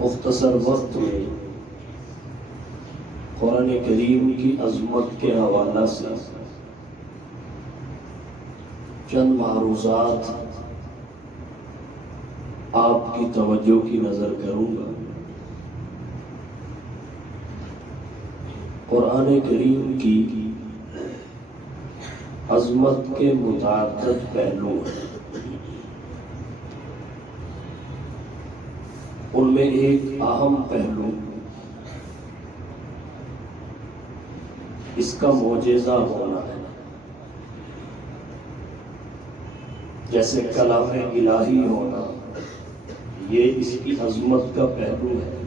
مختصر وقت میں قرآن کریم کی عظمت کے حوالہ سے چند معروضات آپ کی توجہ کی نظر کروں گا۔ قرآن کریم کی عظمت کے متعدد پہلو ہیں، ان میں ایک اہم پہلو اس کا معجزہ ہونا ہے۔ جیسے کلام الہی ہونا یہ اس کی عظمت کا پہلو ہے،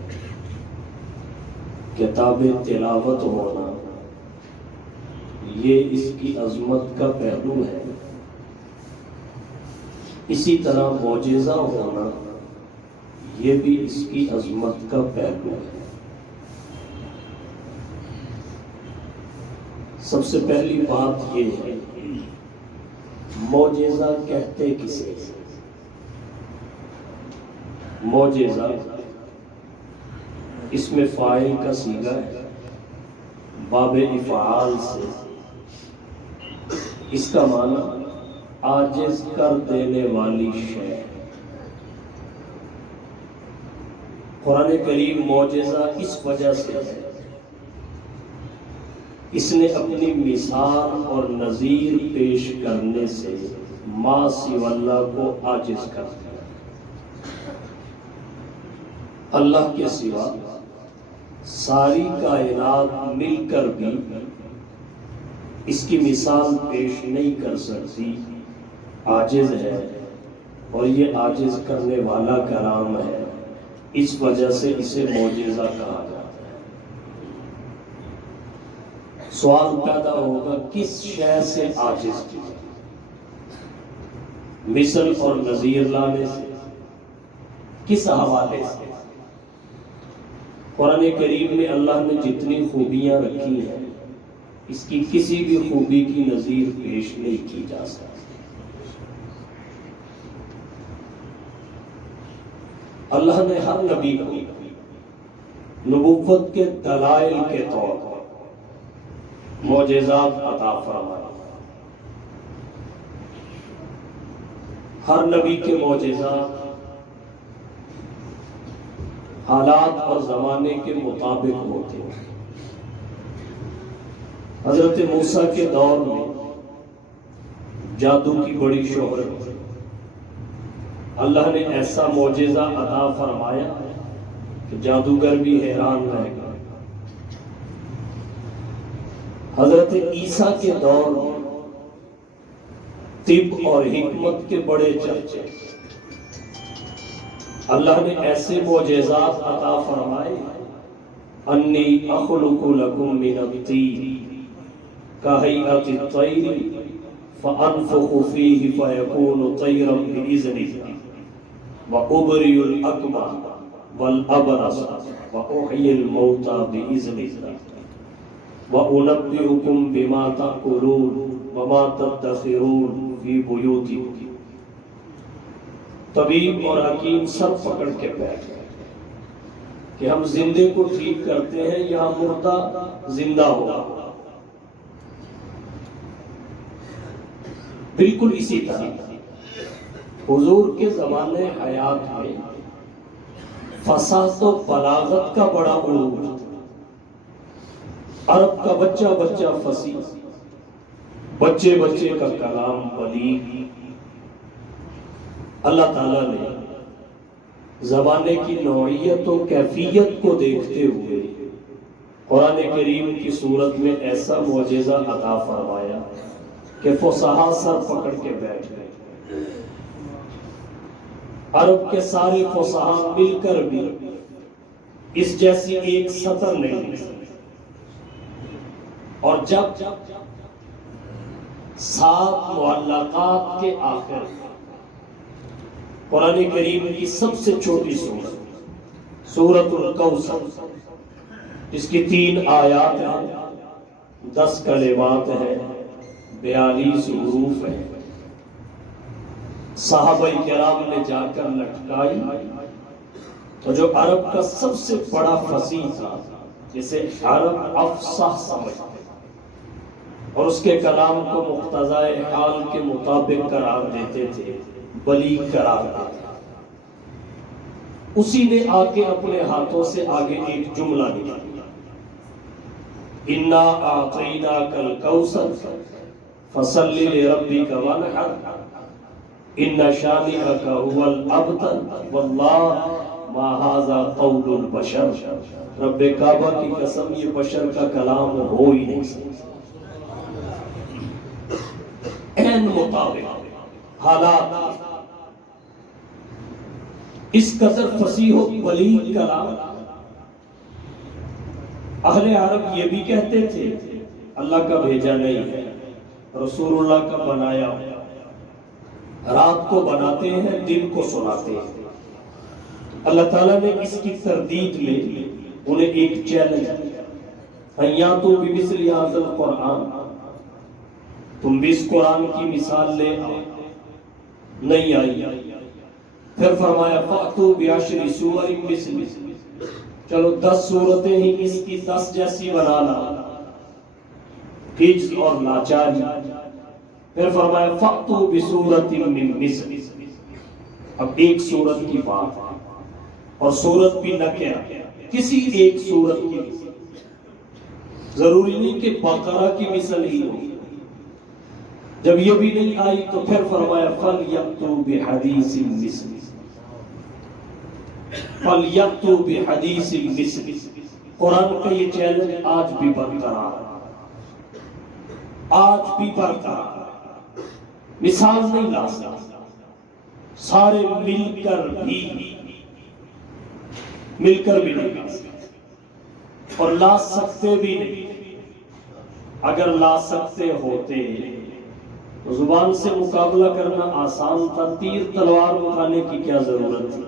کتاب تلاوت ہونا یہ اس کی عظمت کا پہلو ہے، اسی طرح معجزہ ہونا یہ بھی اس کی عظمت کا پہلو ہے۔ سب سے پہلی بات یہ ہے، معجزہ کہتے کسے؟ معجزہ اس میں فاعل کا صیغہ ہے، باب افعال سے، اس کا معنی عاجز کر دینے والی شے۔ قرآن کریم معجزہ اس وجہ سے ہے، اس نے اپنی مثال اور نظیر پیش کرنے سے ما سوی اللہ کو عاجز کر دیا۔ اللہ کے سوا ساری کائنات مل کر بھی اس کی مثال پیش نہیں کر سکتی، عاجز ہے، اور یہ عاجز کرنے والا کلام ہے، اس وجہ سے اسے معجزہ کہا جاتا ہے۔ سوال پیدا ہوگا کس شے سے عاجز کیا؟ مثل اور نظیر لانے سے، کس حوالے سے؟ قرآن کریم میں اللہ نے جتنی خوبیاں رکھی ہیں اس کی کسی بھی خوبی کی نظیر پیش نہیں کی جا سکتی۔ اللہ نے ہر نبی کو نبوت کے دلائل کے طور پر معجزات عطا فرمائے۔ ہر نبی کے معجزات حالات اور زمانے کے مطابق ہوتے ہیں۔ حضرت موسیٰ کے دور میں جادو کی بڑی شہرت، اللہ نے ایسا معجزہ عطا فرمایا کہ جادوگر بھی حیران رہ گئے۔ حضرت عیسیٰ کے دور میں طب اور حکمت کے بڑے چرچے، اللہ نے ایسے معجزات عطا فرمائے، انی اخلق لکم من الطین کہیئۃ الطیر فانفخ فیہ فیکون طیرا بإذنہ وأبرئ الأكمہ والأبرص وأحيي الموتى بإذنہ وأنبئكم بما تأكلون وما تدخرون في بيوتكم۔ طبیب اور حکیم سر پکڑ کے بیٹھ گئے کہ ہم زندے کو ٹھیک کرتے ہیں یا مردہ زندہ ہوگا۔ بالکل اسی طرح حضور کے زمانے حیات میں فصاحت و بلاغت کا بڑا عروج تھا۔ عرب کا بچہ بچہ فصیح، بچے بچے کا کلام بلیغ۔ اللہ تعالیٰ نے زمانے کی نوعیت و کیفیت کو دیکھتے ہوئے قرآن کریم کی صورت میں ایسا معجزہ عطا فرمایا کہ فصحاء سر پکڑ کے بیٹھ گئے۔ عرب کے سارے فصحاء مل کر بھی اس جیسی ایک سطر نہیں لکھ سکتے، اور جب 7 معلقات کے آخر قرآن کریم کی سب سے چھوٹی سورت سورۃ الکوثر، جس کی 3 آیات ہیں، 10 کلمات ہیں، 42 حروف ہیں، صحابہ کرام نے جا کر لٹکائی تو جو عرب کا سب سے بڑا فصیح تھا، جسے عرب افصاح سمجھتے اور اس کے کلام کو مقتضائے حال کے مطابق قرار دیتے تھے، بلیغ قرار دیتے تھے، اسی نے آ کے اپنے ہاتھوں سے آگے ایک جملہ نکالا، انا اعطیناک الکوثر فصل لربک وانحر ان شانئک هو الابتر واللہ ما ھذا قول البشر۔ رب کعبہ کی قسم، یہ بشر کا کلام ہو ہی نہیں سکتا۔ عین مطابق حالات اس قدر فصیح و بلیغ کلام۔ اہل عرب یہ بھی کہتے تھے اللہ کا بھیجا نہیں ہے، رسول اللہ کا بنایا، رات کو بناتے ہیں دن کو سناتے ہیں۔ اللہ تعالیٰ نے اس کی تردید میں انہیں ایک چیلنج، ایاتو بمثل ھذا القرآن، تم بھی اس قرآن کی مثال لے آؤ، نہیں آئی۔ پھر فرمایا فأتوا بعشر سور مثلہ، چلو 10 صورتیں ہی اس کی 10 جیسی بنا لا، عجز اور لاچاری۔ پھر فرمایا فأتوا بسورۃ من مثلہ، اب ایک صورت کی بات، اور صورت بھی نہ کیا کسی ایک صورت کی مثل، ضروری نہیں کہ بقرہ کی مثل ہی ہو۔ جب یہ بھی نہیں آئی تو پھر فرمایا فَلْيَأْتُوا بِحَدِيثٍ مِثْلِهِ، فَلْيَأْتُوا بِحَدِيثٍ مِثْلِهِ۔ قرآن کا یہ چیلنج آج بھی برقرار ہے، آج بھی برقرار ہے۔ مثال نہیں لا سکتا، سارے مل کر بھی نہیں لا سکتے، اور لا سکتے بھی نہیں۔ اگر لا سکتے ہوتے تو زبان سے مقابلہ کرنا آسان تھا، تیر تلوار اٹھانے کی کیا ضرورت تھی؟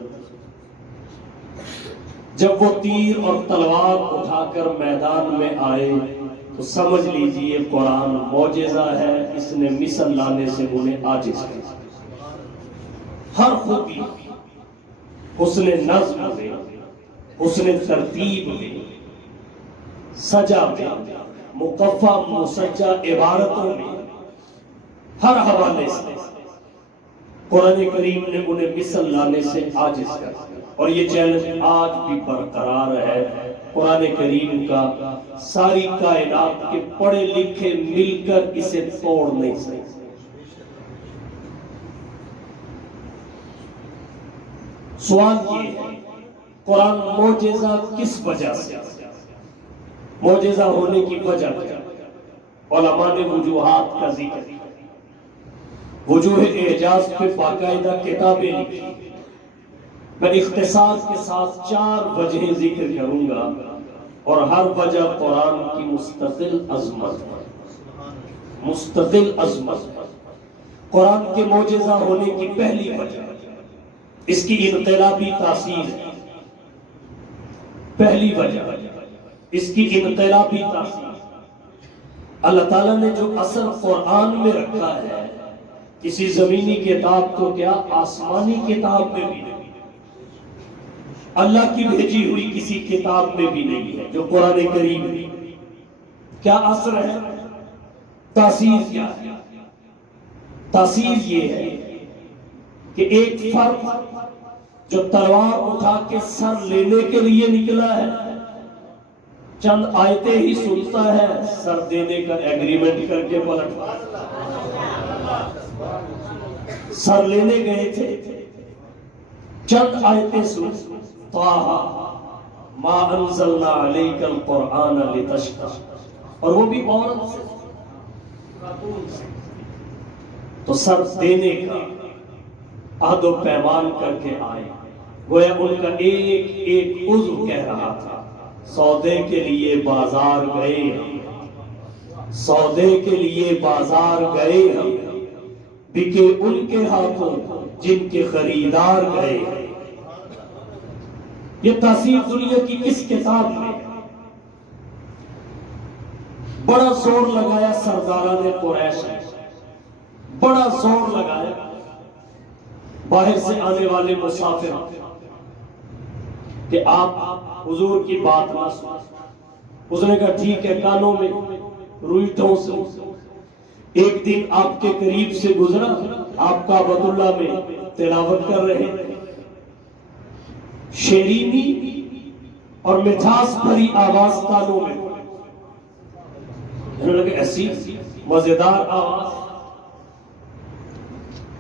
جب وہ تیر اور تلوار اٹھا کر میدان میں آئے تو سمجھ لیجئے قرآن معجزہ ہے، اس نے مثل لانے سے انہیں عاجز کیا۔ ہر خوبی اس نے نظم میں، اس نے ترتیب میں، سجا میں، مقفع مسجع عبارتوں میں، ہر حوالے سے قرآن کریم نے انہیں مثل لانے سے عاجز کر دیا، اور یہ چیلنج آج بھی برقرار ہے۔ قرآن کریم کا ساری کائنات کے پڑھے لکھے مل کر اسے توڑ نہیں سکتے۔ سوال یہ ہے قرآن معجزہ کس وجہ سے؟ معجزہ ہونے کی وجہ کیا؟ علماء نے وجوہات کا ذکر کیا، وجوہ اعجاز پہ باقاعدہ کتابیں لکھی۔ میں اختصار کے ساتھ 4 وجہیں ذکر کروں گا، اور ہر وجہ قرآن کی مستقل عظمت ہے، مستقل عظمت ہے۔ قرآن کے معجزہ ہونے کی پہلی وجہ اس کی انقلابی تاثیر ہے۔ پہلی وجہ اس کی انقلابی تاثیر، اللہ تعالیٰ نے جو اثر قرآن میں رکھا ہے کسی زمینی کتاب کو کیا آسمانی کتاب میں بھی نہیں، اللہ کی بھیجی ہوئی کسی کتاب میں بھی نہیں ہے جو قرآن کریم ہے۔ کیا اثر ہے؟ تاثیر کیا ہے؟ تاثیر یہ ہے کہ ایک فرد جو تلوار اٹھا کے سر لینے کے لیے نکلا ہے، چند آیتیں ہی سنتا ہے، سر دینے کا ایگریمنٹ کر کے پلٹتا ہے۔ سر لینے گئے تھے، چند آیتیں سن، طٰہٰ ما انزلنا علیک القرآن لتشقیٰ، اور وہ بھی عورت سے، خاتون سے، تو سر دینے کا عہد و پیمان کر کے آئے۔ گویا ان کا ایک ایک عضو کہہ رہا تھا سودے کے لیے بازار گئے ہم، سودے کے لیے بازار گئے ہم، بکے ان کے ہاتھوں جن کے خریدار گئے ہیں۔ یہ تاثیر دنیا کی کس کتاب میں؟ بڑا زور لگایا سرداران قریش نے، بڑا زور لگایا باہر سے آنے والے مسافر کہ آپ حضور کی بات نہ سنیں۔ اس نے کہا ٹھیک ہے، کانوں میں روئی ٹھونس لو۔ ایک دن آپ کے قریب سے گزرا، آپ کعبۃ اللہ میں تلاوت کر رہے ہیں، شیرینی اور مٹھاس بھری آواز کانوں میں، لگے ایسی مزیدار آواز،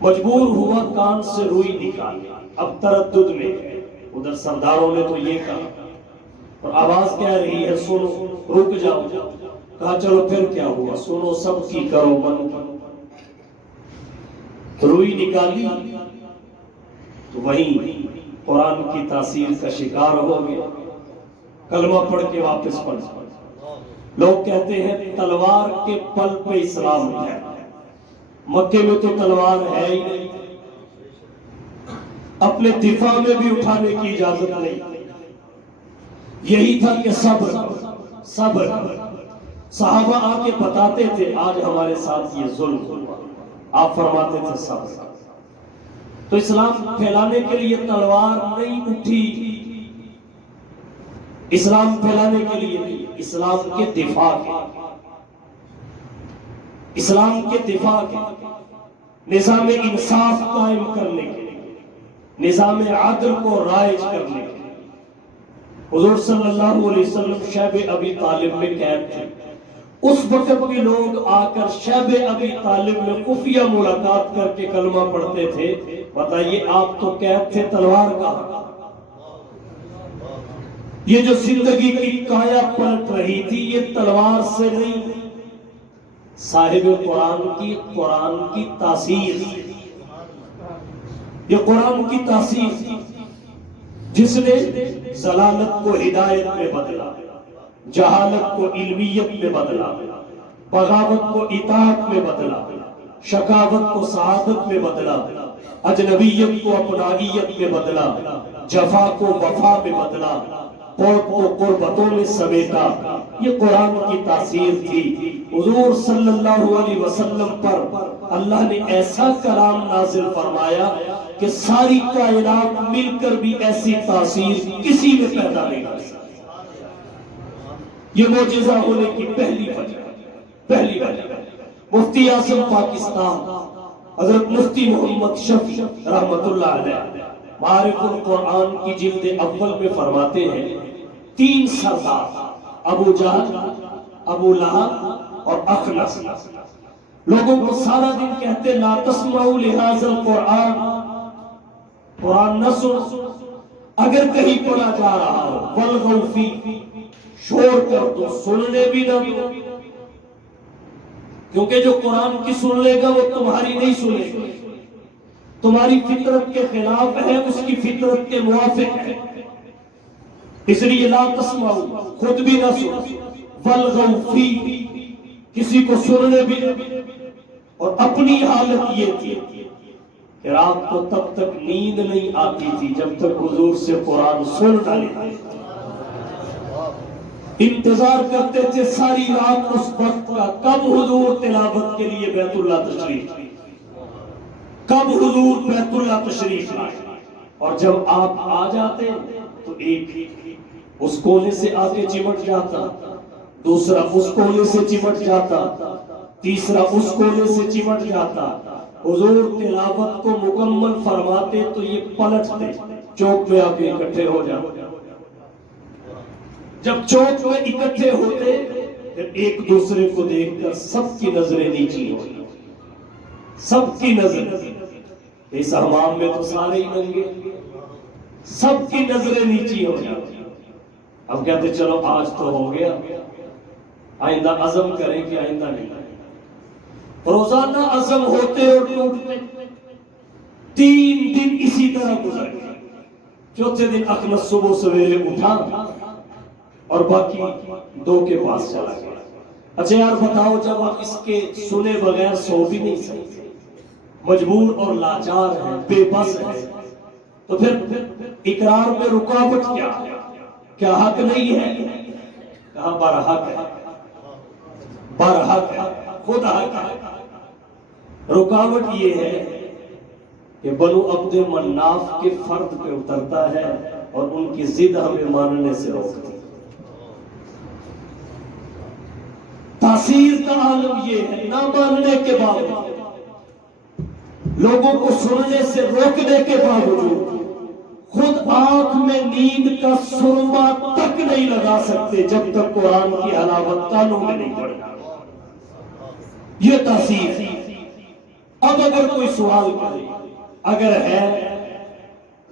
مجبور ہوا کان سے روئی نکالنے۔ اب تردد میں ادھر سرداروں نے تو یہ کہا اور آواز کہہ رہی ہے سنو، رک جاؤ۔ کہا چلو پھر کیا ہوا، سنو سب کی کرو من کی۔ روئی نکالی تو وہیں قرآن کی تاثیر کا شکار ہو گیا، کلمہ پڑھ کے واپس پڑھ۔ لوگ کہتے ہیں تلوار کے پل پہ اسلام ہے، مکے میں تو تلوار ہے ہی نہیں، اپنے دفاع میں بھی اٹھانے کی اجازت نہیں۔ یہی تھا کہ صبر صبر، صحابہ آ کے بتاتے تھے آج ہمارے ساتھ یہ ظلم ہوا، آپ فرماتے تھے صبر۔ تو اسلام پھیلانے کے لیے تلوار نہیں اٹھی، اسلام پھیلانے کے لیے نہیں، اسلام کے دفاع کے، اسلام کے دفاع کے، نظام انصاف قائم کرنے کے لیے، نظام عدل کو رائج کرنے کے لیے۔ حضور صلی اللہ علیہ وسلم شیب ابی طالب میں قید تھے، اس وقت بھی لوگ آ کر شیب ابی طالب میں خفیہ ملاقات کر کے کلمہ پڑھتے تھے۔ بتائیے آپ تو قید تھے، تلوار کہاں؟ یہ جو زندگی کی کایا پلٹ رہی تھی یہ تلوار سے نہیں، صاحب قرآن کی تاثیر، یہ قرآن کی تاثیر جس نے ضلالت کو ہدایت میں بدلا، جہالت کو علمیت میں بدلا، بغاوت کو اطاعت میں بدلا، شقاوت کو سعادت میں بدلا، اجنبیت کو اپنائیت میں بدلا، جفا کو وفا میں بدلا، قوت کو قربتوں میں سمیٹا۔ یہ قرآن کی تاثیر تھی۔ حضور صلی اللہ علیہ وسلم پر اللہ نے ایسا کلام نازل فرمایا کہ ساری کائنات مل کر بھی ایسی تاثیر کسی میں پیدا نہیں کر سکتی۔ یہ معجزہ ہونے کی پہلی وجہ مفتی اعظم پاکستان حضرت مفتی محمد شفیع رحمت اللہ علیہ معارف القرآن کی جلد اول میں فرماتے ہیں، 3 سردار ابو جہل، ابو لہب اور اخنس لوگوں کو سارا دن کہتے لا تسمعوا لهذا القرآن، قرآن نہ سنو، اگر کہیں پڑھا جا رہا ہو والغوا فیہ، شور کر دو، سننے بھی نہ دو، کیونکہ جو قرآن کی سن لے گا وہ تمہاری نہیں سنے گا، تمہاری فطرت کے خلاف ہے، اس کی فطرت کے موافق ہے، اس لیے لا تسمعوا، خود بھی نہ سنو، والغوا فیہ، کسی کو سننے بھی نہ۔ اور اپنی حالت یہ تھی کہ رات کو تب تک نیند نہیں آتی تھی جب تک حضور سے قرآن سن نہ لیتے، انتظار کرتے تھے ساری رات اس وقت کا، کب حضور تلاوت کے لیے بیت اللہ تشریف، کب حضور بیت اللہ تشریف لائے۔ اور جب آپ آ جاتے تو ایک اس کونے سے آ کے چمٹ جاتا، دوسرا اس کونے سے چمٹ جاتا، تیسرا اس کونے سے چمٹ جاتا۔ حضور تلاوت کو مکمل فرماتے تو یہ پلٹتے، چوک میں آ کے اکٹھے ہو جاتے۔ جب چوک میں اکٹھے ہوتے پھر ایک دوسرے کو دیکھ کر سب کی نظریں نیچی ہوئی، سب کی نظر، اس حمام میں تو سارے ہی ننگے، سب کی نظریں نیچی ہو جاتی۔ اب کہتے چلو آج تو ہو گیا، آئندہ عزم کریں کہ آئندہ نہیں۔ روزانہ عزم ہوتے اور ٹوٹتے، 3 دن اسی طرح گزر گئے۔ چوتھے دن اخنس صبح سویرے اٹھا اور باقی 2 کے پاس چلا گیا۔ اچھا یار بتاؤ، جب آپ اس کے سنے بغیر سو بھی نہیں سکتے، مجبور اور لاچار ہیں، بے بس ہیں، تو پھر اقرار میں رکاوٹ کیا ہے؟ کیا حق نہیں ہے؟ کہا برحق ہے، برحق ہے، خود حق ہے۔ رکاوٹ یہ ہے کہ بنو عبد مناف کے فرد پہ اترتا ہے اور ان کی ضد ہمیں ماننے سے روکتی۔ تاثیر کا عالم یہ ہے، نہ ماننے کے باوجود، لوگوں کو سننے سے روکنے کے باوجود، خود آنکھ میں نیند کا سرما تک نہیں لگا سکتے جب تک قرآن کی علاوت کانوں میں نہیں پڑے۔ یہ تاثیر ہے۔ اب اگر کوئی سوال کرے، اگر ہے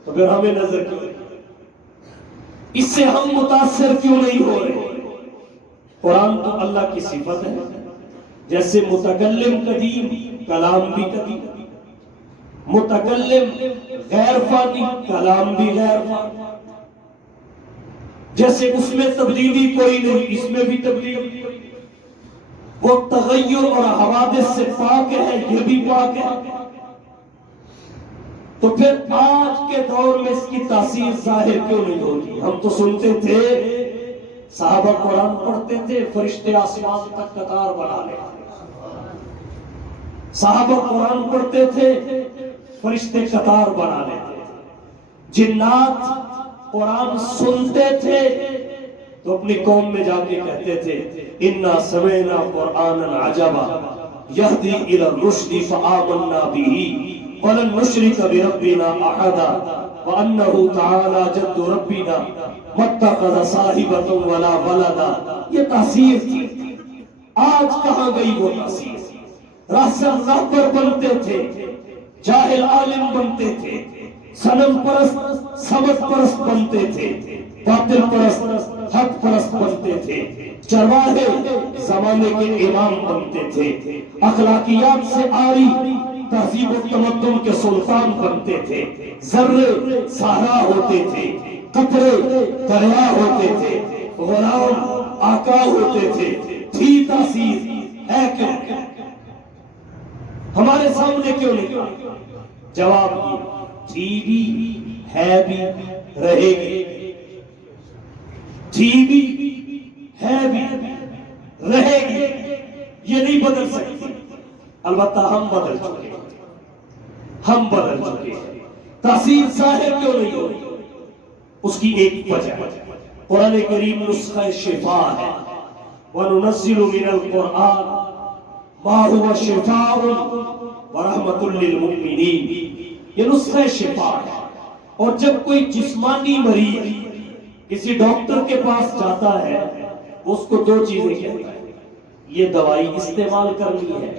تو پھر ہمیں نظر کیوں اس سے ہم متاثر کیوں نہیں ہو رہے؟ قرآن تو اللہ کی صفت ہے، جیسے متکلم قدیم، کلام بھی قدیم، متکلم غیر فانی، کلام بھی غیر فانی، جیسے اس میں تبدیلی کوئی نہیں، اس میں بھی تبدیلی کوئی نہیں، وہ تغیر اور حوادث سے پاک ہے، یہ بھی پاک ہے۔ تو پھر آج کے دور میں اس کی تاثیر ظاہر کیوں نہیں ہوتی؟ ہم تو سنتے تھے صحابہ قرآن پڑھتے تھے، فرشتے آسمان تک قطار بنا لیتے، صحابہ قرآن پڑھتے تھے، فرشتے قطار بنا لیتے، جنات قرآن سنتے تھے تو اپنی قوم میں جا کے کہتے تھے اِنَّا سَمِعْنَا قُرْآنًا عَجَبًا يَهْدِي إِلَى الرُّشْدِ فَآمَنَّا بِهِ وَلَن نُشْرِكَ بِرَبِّنَا أَحَدًا وَأَنَّهُ تَعَالَى جَدُّ رَبِّنَا مَا اتَّخَذَ صَاحِبَةً وَلَا وَلَدًا۔ یہ تاثیر تھی۔ آج کہاں گئی وہ تاثیر؟ رہزن رہبر بنتے تھے، جاہل عالم بنتے تھے، صنم پرست سمت پرست بنتے تھے، باطل پرست حق پرست بنتے تھے، چرواہے زمانے کے امام بنتے تھے، اخلاقیات سے آری تہذیب و تمدن کے سلطان بنتے تھے، ذرے صحرا ہوتے تھے، قطرے دریا ہوتے تھے، غلام آقا ہوتے تھے۔ تھی تاثیر ہے کیوں؟ ہمارے سامنے کیوں نہیں؟ جواب یہ تھی بھی، ہے بھی، رہے گی۔ تھی بھی، ہے بھی، رہے گی، یہ نہیں بدل سکتی۔ البتہ ہم بدل چکے، ہم بدل چکے۔ تاثیر ظاہر کیوں نہیں ہوئی؟ اس کی ایک وجہ قرآن کریم نسخہ شفا ہے۔ وَنُنَزِّلُ مِنَ الْقُرْآنِ مَا هُوَ شِفَاءٌ وَرَحْمَةٌ لِّلْمُؤْمِنِينَ۔ یہ نسخہ شفا ہے، اور جب کوئی جسمانی مریض کسی ڈاکٹر کے پاس جاتا ہے، اس کو دو چیزیں کہتا ہے، یہ دوائی استعمال کرنی ہے،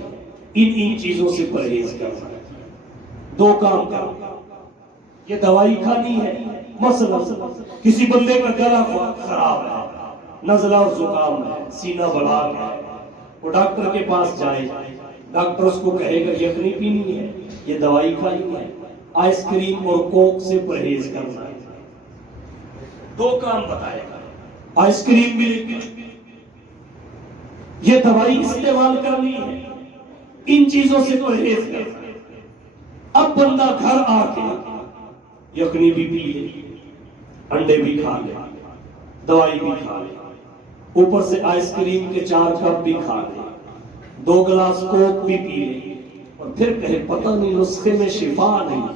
ان چیزوں سے پرہیز کرنا ہے، دو کام کرنا۔ یہ دوائی کھانی ہے، مثلا کسی بندے کا گلا خراب ہے، نزلہ اور زکام ہے، سینہ بلال ہے، وہ ڈاکٹر کے پاس جائے، ڈاکٹر اس کو کہے گا یخنی پینی ہے، یہ دوائی کھانی ہے، آئس کریم اور کوک سے پرہیز کرنا ہے، دو کام بتائے گا، آئس کریم بھی یہ دوائی استعمال کرنی ہے، ان چیزوں سے پرہیز کرنا ہے۔ اب بندہ گھر آ کے یخنی بھی پی لے، انڈے بھی کھا لے، دوائی بھی کھا لے، اوپر سے آئس کریم کے 4 کپ بھی کھا لے، 2 گلاس کوک بھی پی لے، اور پھر کہے پتہ نہیں نسخے میں شفا نہیں،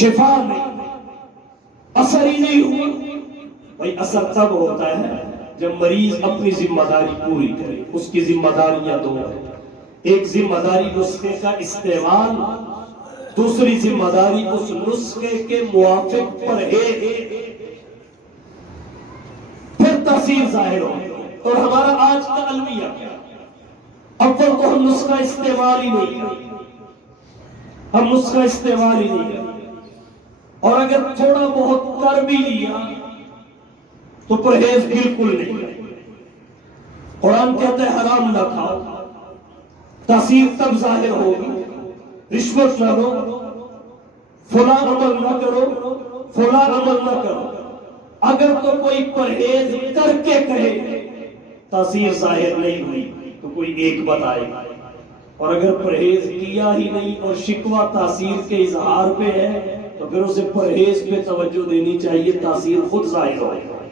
شفا نہیں، اثر ہی نہیں ہوا۔ بھائی اثر تب ہوتا ہے جب مریض اپنی ذمہ داری پوری کرے۔ اس کی ذمہ داریاں دو ہیں، ایک ذمہ داری نسخے کا استعمال، دوسری ذمہ داری اس نسخے کے موافق پرہیز، پھر تاثیر ظاہر ہو۔ اور ہمارا آج کا المیہ کیا؟ اول تو ہم نسخہ استعمال ہی نہیں کرتے، ہم نسخہ استعمال ہی نہیں کرتے، اور اگر تھوڑا بہت کر بھی لیا تو پرہیز بالکل نہیں کرتے۔ قرآن کہتا ہے حرام نہ کھاؤ، تاثیر تب ظاہر ہوگی، رشوت نہ لو، فلاں عمل نہ کرو، فلاں عمل نہ کرو۔ اگر تو کوئی پرہیز کر کے کہے تاثیر ظاہر نہیں ہوئی تو کوئی ایک بتائے گا، اور اگر پرہیز کیا ہی نہیں اور شکوہ تاثیر کے اظہار پہ ہے تو پھر اسے پرہیز پہ توجہ دینی چاہیے، تاثیر خود ظاہر ہو جائے،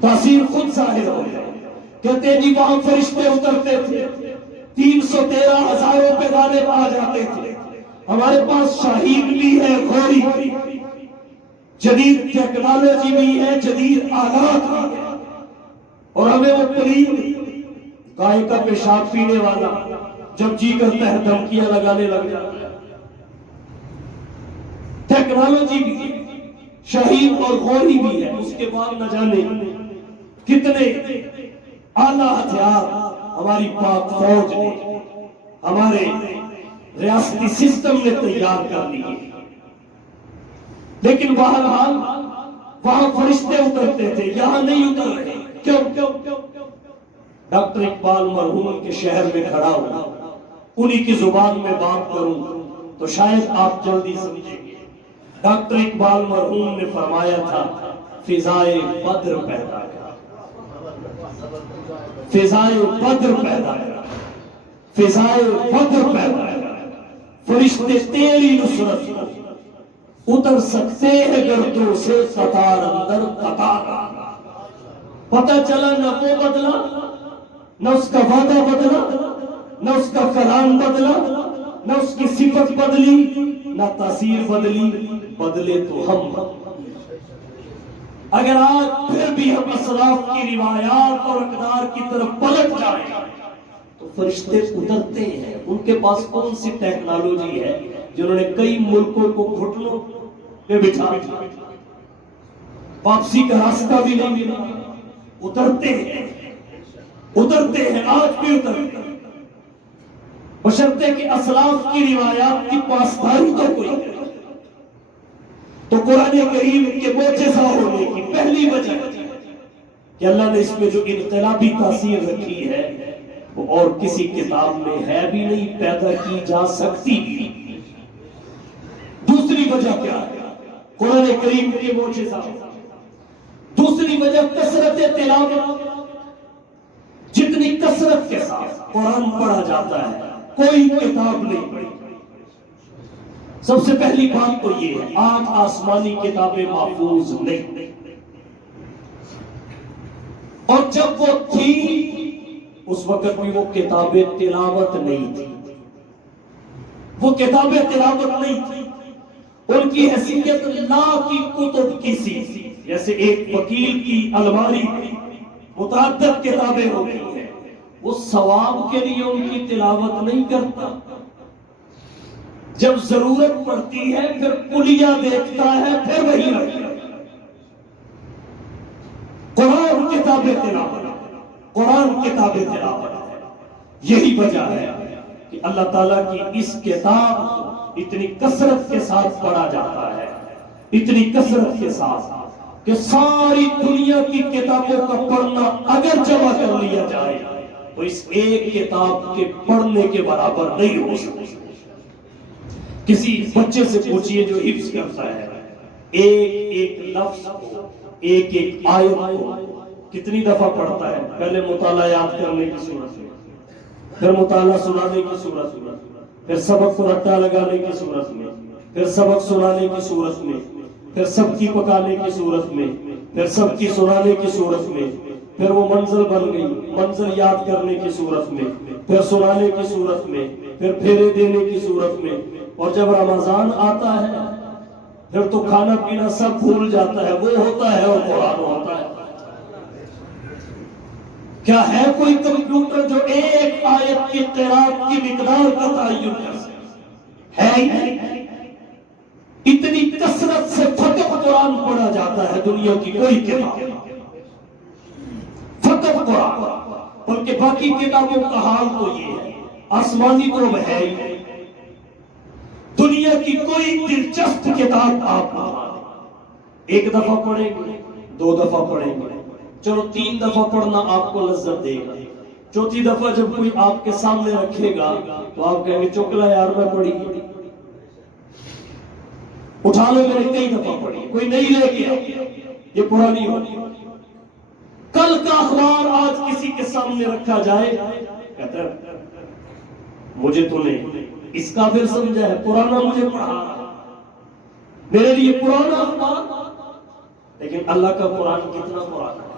تاثیر خود ظاہر ہو جائے۔ کہتے ہیں جی وہاں فرشتے اترتے تھے، 313 ہزاروں پہ غالب آ جاتے تھے، ہمارے پاس شاہین بھی ہے، غوری بھی ہے، جدید ٹیکنالوجی بھی ہے، جدید آلات بھی ہے، اور ہمیں وہ پلیت گائے کا پیشاب پینے والا جب جی کرتا ہے دھمکیاں لگانے لگ جاتا ہے۔ ٹیکنالوجی بھی ہے، شاہین اور غوری بھی ہے، اس کے بعد نہ جانے کتنے اعلیٰ ہتھیار ہماری پاک فوج نے، ہمارے ریاستی سسٹم نے تیار کر لیے، لیکن بہرحال وہاں فرشتے اترتے تھے، یہاں نہیں اتر رہے۔ کیوں؟ ڈاکٹر اقبال مرحوم کے شہر میں کھڑا ہوں، انہی کی زبان میں بات کروں تو شاید آپ جلدی سمجھیں گے۔ ڈاکٹر اقبال مرحوم نے فرمایا تھا، فضائے بدر پیدا کر، فضائے بدر پیدا کر، فضائے بدر پیدا کر، فرشتے تیری نصرت کو اتر سکتے ہیں گردوں سے قطار اندر قطار۔ پتہ چلا نہ وہ بدلا، نہ اس کا وعدہ بدلا، نہ اس کا کلام بدلا، نہ اس کی صفت بدلی، نہ تاثیر بدلی، بدلے تو ہم۔ اگر آج پھر بھی ہم اسلاف کی روایات اور اقدار کی طرف پلٹ جائیں تو فرشتے اترتے ہیں۔ ان کے پاس کون سی ٹیکنالوجی ہے جنہوں نے کئی ملکوں کو گھٹنوں پہ بٹھا دیا، واپسی کا راستہ بھی نہیں ملا، اترتے ہیں، اترتے ہیں، آج بھی اترتے ہیں، بشرطے کہ اسلاف کی روایات کی پاسداری تو کوئی کرے۔ تو قرآن کریم کے معجزہ ہونے کی پہلی وجہ کہ اللہ نے اس میں جو انقلابی تاثیر رکھی ہے وہ اور کسی کتاب میں ہے بھی نہیں، پیدا کی جا سکتی بھی۔ دوسری وجہ کیا ہے؟ قرآن کریم کے معجزہ۔ دوسری وجہ کثرت تلاوت۔ جتنی کثرت کے ساتھ قرآن پڑھا جاتا ہے کوئی کتاب نہیں پڑھی۔ سب سے پہلی بات تو یہ ہے، آج آسمانی کتابیں محفوظ نہیں، اور جب وہ تھی اس وقت بھی وہ کتابیں تلاوت نہیں تھی، وہ کتابیں تلاوت نہیں تھی، ان کی حیثیت لا کی کتب کی سی، جیسے ایک وکیل کی الماری متعدد کتابیں ہوتی ہیں، وہ ثواب کے لیے ان کی تلاوت نہیں کرتا، جب ضرورت پڑتی ہے پھر کلیہ دیکھتا ہے، پھر وہی رکھتا ہے۔ قرآن کتابیں تلاوت، قرآن کتابیں تلاوت۔ یہی وجہ ہے کہ اللہ تعالیٰ کی اس کتاب کو اتنی کثرت کے ساتھ پڑھا جاتا ہے، اتنی کثرت کے ساتھ کہ ساری دنیا کی کتابوں کا پڑھنا اگر جمع کر لیا جائے تو اس ایک کتاب کے پڑھنے کے برابر نہیں ہو سکتا۔ کسی بچے سے پوچھئے جو حفظ کرتا ہے، ایک ایک لفظ کو، ایک ایک آیت کو کتنی دفعہ پڑھتا ہے؟ پہلے مطالعہ یاد کرنے کی صورت میں، پھر مطالعہ سنانے کی صورت میں، پھر سبق کو رٹا لگانے کی صورت میں، پھر سبق سنانے کی صورت میں، پھر سب کی پکانے کی صورت میں، پھر سب کی سنانے کی صورت میں، پھر وہ منزل بن گئی، منزل یاد کرنے کی صورت میں، پھر سنانے کی صورت میں، پھر پھیرے دینے کی صورت میں، اور جب رمضان آتا ہے پھر تو کھانا پینا سب بھول جاتا ہے، وہ ہوتا ہے اور قرآن ہوتا ہے۔ کیا ہے کوئی کمپیوٹر جو ایک آیت کی قرات کی مقدار کا تعین کر سکے؟ ہے ہی نہیں۔ اتنی کثرت سے فقط قرآن پڑھا جاتا ہے، دنیا کی کوئی کتاب فقط قرآن، بلکہ باقی کتابوں کا حال تو یہ ہے، آسمانی تو ہے ہی نہیں۔ دنیا کی کوئی دلچسپ کتاب آپ ایک دفعہ پڑھیں گے، دو دفعہ پڑھیں گے، چلو 3 دفعہ پڑھنا آپ کو لذت دے گا، چوتھی دفعہ جب کوئی آپ کے سامنے رکھے گا تو آپ کہیں گے چوکلا یار میں پڑھی، اٹھا لو، میں نے کئی دفعہ پڑھی، کوئی نہیں لے گیا، یہ پرانی ہوگی۔ کل کا اخبار آج کسی کے سامنے رکھا جائے، کہتا ہے مجھے تو نے اس قابل سمجھا ہے، پرانا مجھے پڑھا، میرے لیے پرانا اخبار، لیکن اللہ کا قرآن کتنا پرانا ہے۔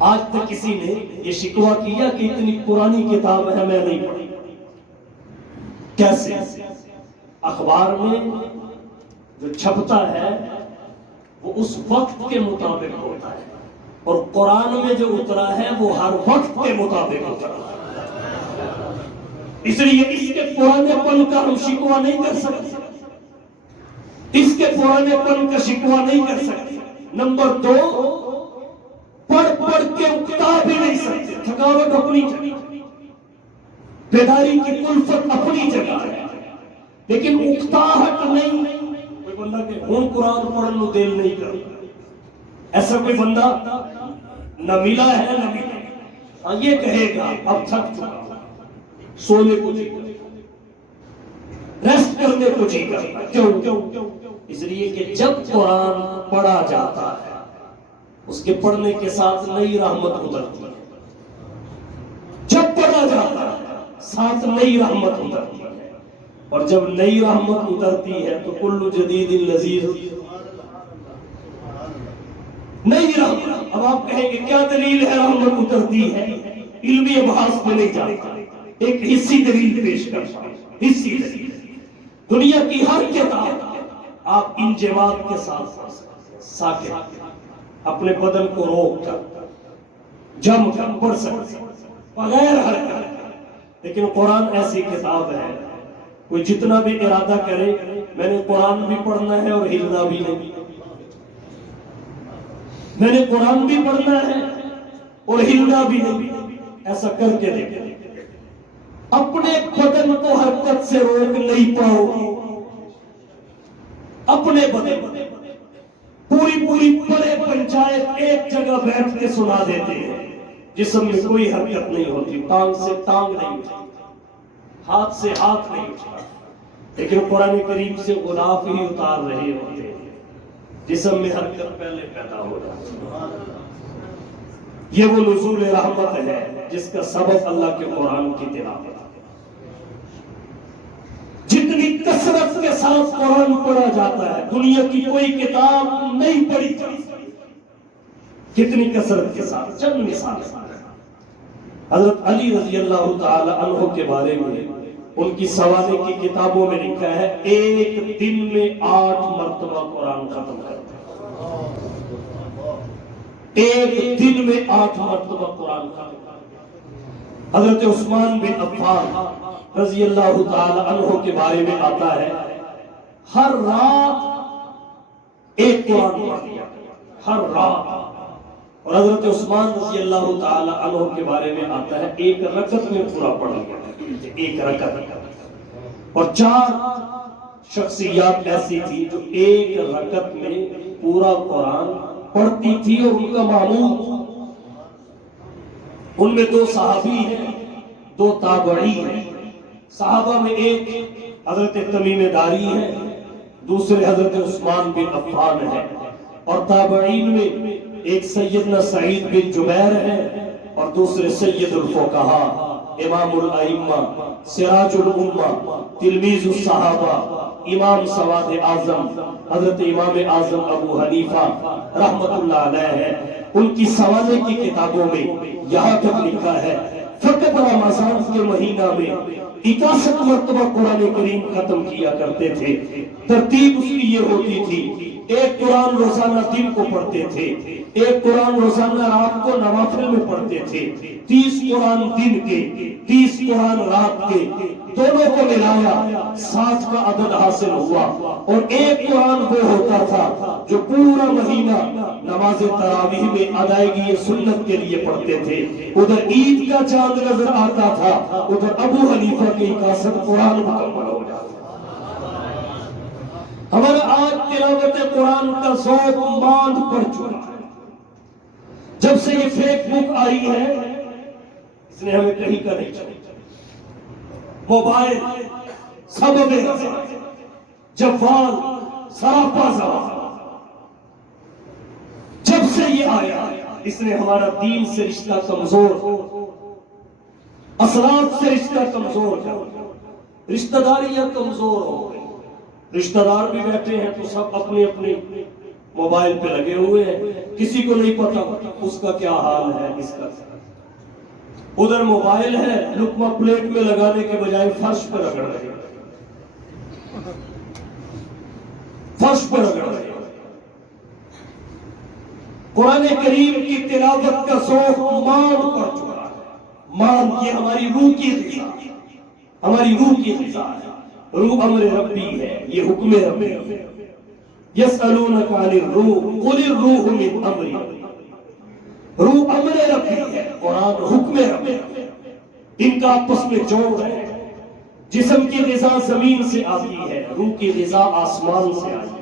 آج تک کسی نے یہ شکوہ کیا کہ اتنی پرانی کتاب ہے میں نہیں پڑھی؟ کیسے؟ اخبار میں جو چھپتا ہے وہ اس وقت کے مطابق ہوتا ہے، اور قرآن میں جو اترا ہے وہ ہر وقت کے مطابق اترا ہے۔ اس لیے اس کے پرانے پن کا ہم شکوہ نہیں کر سکتے، اس کے پرانے پن کا شکوہ نہیں کر سکتے۔ نمبر 2، پڑھ پڑھ کے اکتا بھی نہیں سکتے، تھکاوٹ اپنی جگہ، بیداری کی کلفت اپنی جگہ ہے، لیکن اکتاہٹ نہیں۔ کوئی بندہ کہ ہوں قرآن پڑھن نو دل نہیں کر، ایسا کوئی بندہ نہ ملا ہے نہ ملا۔ ہاں یہ کہے گا اب تھک چکا، سونے کو جی ریسٹ کرنے کو جی کرتا۔ کیوں؟ اس لیے کہ جب قرآن پڑھا جاتا ہے اس کے پڑھنے کے ساتھ نئی رحمت اترتی ہے، جب پڑھا جاتا ہے ساتھ نئی رحمت اترتی ہے، اور جب نئی رحمت اترتی ہے تو کل جدید لذیذ نئی رحمت۔ اب آپ کہیں گے کیا دلیل ہے رحمت اترتی ہے؟ علمی ابحاث میں نہیں جاتا، ایک حصی دلیل پیش کرتا ہوں۔ حصی دلیل دنیا کی ہر کتاب آپ انضباط کے ساتھ ساکت اپنے بدن کو روک کر جم کر پڑھ سکتے بغیر حرکت، لیکن قرآن ایسی کتاب ہے کوئی جتنا بھی ارادہ کرے میں نے قرآن بھی پڑھنا ہے اور ہلنا بھی نہیں، میں نے قرآن بھی پڑھنا ہے اور ہلنا بھی نہیں، ایسا کر کے دیکھیں اپنے بدن کو حرکت سے روک نہیں پاؤ گے۔ اپنے بدن پوری بڑے پنچایت ایک جگہ بیٹھ کے سنا دیتے ہیں، جسم میں کوئی حرکت نہیں ہوتی، ٹانگ سے ٹانگ نہیں اٹھتی، ہاتھ سے ہاتھ نہیں اٹھتا، لیکن قرآن کریم سے غلاف ہی اتار رہے ہوتے ہیں، جسم میں حرکت پہلے پیدا ہو جاتی ہے۔ یہ وہ نزول رحمت ہے جس کا سبب اللہ کے قرآن کی تلاوت۔ جتنی کثرت کے ساتھ قرآن پڑھا جاتا ہے دنیا کی کوئی کتاب نہیں پڑھی جاتی، کتنی کثرت کے ساتھ۔ چند مثال، حضرت علی رضی اللہ تعالی عنہ کے بارے میں ان کی سوانے کی کتابوں میں لکھا ہے ایک دن میں 8 مرتبہ قرآن ختم کرتے ہیں، ایک دن میں 8 مرتبہ قرآن ختم کرتے ہیں۔ حضرت عثمان بن عفان رضی اللہ تعالی عنہ کے بارے میں آتا ہے ہر رات ایک قرآن پڑھ لیا، ہر رات۔ اور حضرت عثمان رضی اللہ تعالی عنہ کے بارے میں آتا ہے ایک رکعت میں پورا پڑھ لیا، ایک رکعت۔ اور 4 شخصیات ایسی تھی جو ایک رکعت میں پورا قرآن پڑھتی تھی، اور ان کا معمول، ان میں 2 صحابی ہیں 2 تابعی ہیں۔ صحابہ میں ایک حضرت تمیم داری ہے، دوسرے حضرت عثمان بن عفان ہے، اور تابعین میں ایک سیدنا سعید بن جبیر ہے اور دوسرے سید الفقہاء امام الائمہ سراج الامہ تلمیذ الصحابہ امام سواد اعظم حضرت امام اعظم ابو حنیفہ رحمت اللہ علیہ ہے۔ ان کی سوانے کی کتابوں میں یہاں تک لکھا ہے فقط رمضان کے مہینہ میں 61 مرتبہ قرآن کریم ختم کیا کرتے تھے۔ ترتیب اس کی یہ ہوتی تھی ایک قرآن روزانہ دن کو پڑھتے تھے، ایک قرآن روزانہ رات کو نوافل میں پڑھتے تھے، 30 قرآن دن کے 30 قرآن رات کے، دونوں کو ملایا 60 کا عدد حاصل ہوا۔ اور ایک قرآن وہ ہوتا تھا جو پورا مہینہ نماز تراویح میں ادائیگی سنت کے لیے پڑھتے تھے۔ ادھر عید کا چاند نظر آتا تھا، ادھر ابو حنیفہ کی 61 قرآن مکمل ہو جاتا۔ ہمارا آج تلاوت قرآن کا ذوق باندھ پڑ چکا ہے۔ جب سے یہ فیک بک آئی ہے اس نے ہمیں کہیں کا نہیں چلا۔ موبائل سبب جوال سراپا زمان، جب سے یہ آیا اس نے ہمارا دین سے رشتہ کمزور، اثرات سے رشتہ کمزور، رشتہ داریاں کمزور ہو گئی۔ رشتہ دار بھی بیٹھے ہیں تو سب اپنے اپنے موبائل پہ لگے ہوئے ہیں، کسی کو نہیں پتا اس کا کیا حال ہے، اس کا ادھر موبائل ہے، لقمہ پلیٹ میں لگانے کے بجائے فرش پر رگڑ رہے ہیں، فرش پر رگڑ رہے ہیں۔ قرآن کریم کی تلاوت کا ذوق مان پڑ چکا ہے۔ مان یہ ہماری روح کی غذا ہے، ہماری روح کی غذا ہے۔ روح امر ربی ہے، یہ حکم ربی ہے۔ یسألونک عن الروح قل الروح من امر، روح امر ربی ہے، قرآن حکم ربی ہے۔ ان کا آپس میں جوڑ ہے۔ جسم کی غذا زمین سے آتی ہے، روح کی غذا آسمان سے آتی ہے۔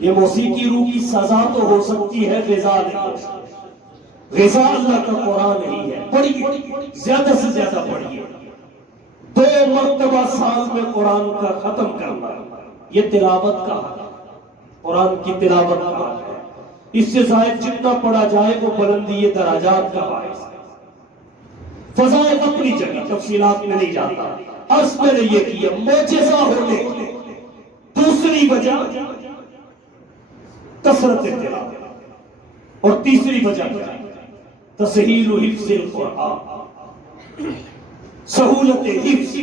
یہ موسیقی روح کی سزا تو ہو سکتی ہے، غذا نہیں ہو سکتی۔ غذا اللہ کا قرآن ہی ہے۔ پڑھیے، زیادہ سے زیادہ پڑھیے۔ 2 مرتبہ سال میں قرآن کا ختم کرنا، یہ تلاوت کا حق ہے، قرآن کی تلاوت کا حق ہے۔ اس سے زائد جتنا پڑھا جائے وہ بلندی درجات کا باعث ہے۔ فضائل اپنی جگہ، تفصیلات میں نہیں جاتا۔ عرض میں نے یہ کیا، معجزہ ہونے کی دوسری وجہ کثرت تلاوت، اور تیسری وجہ کیا؟ تسہیل حفظ القرآن، سہولت حفظ۔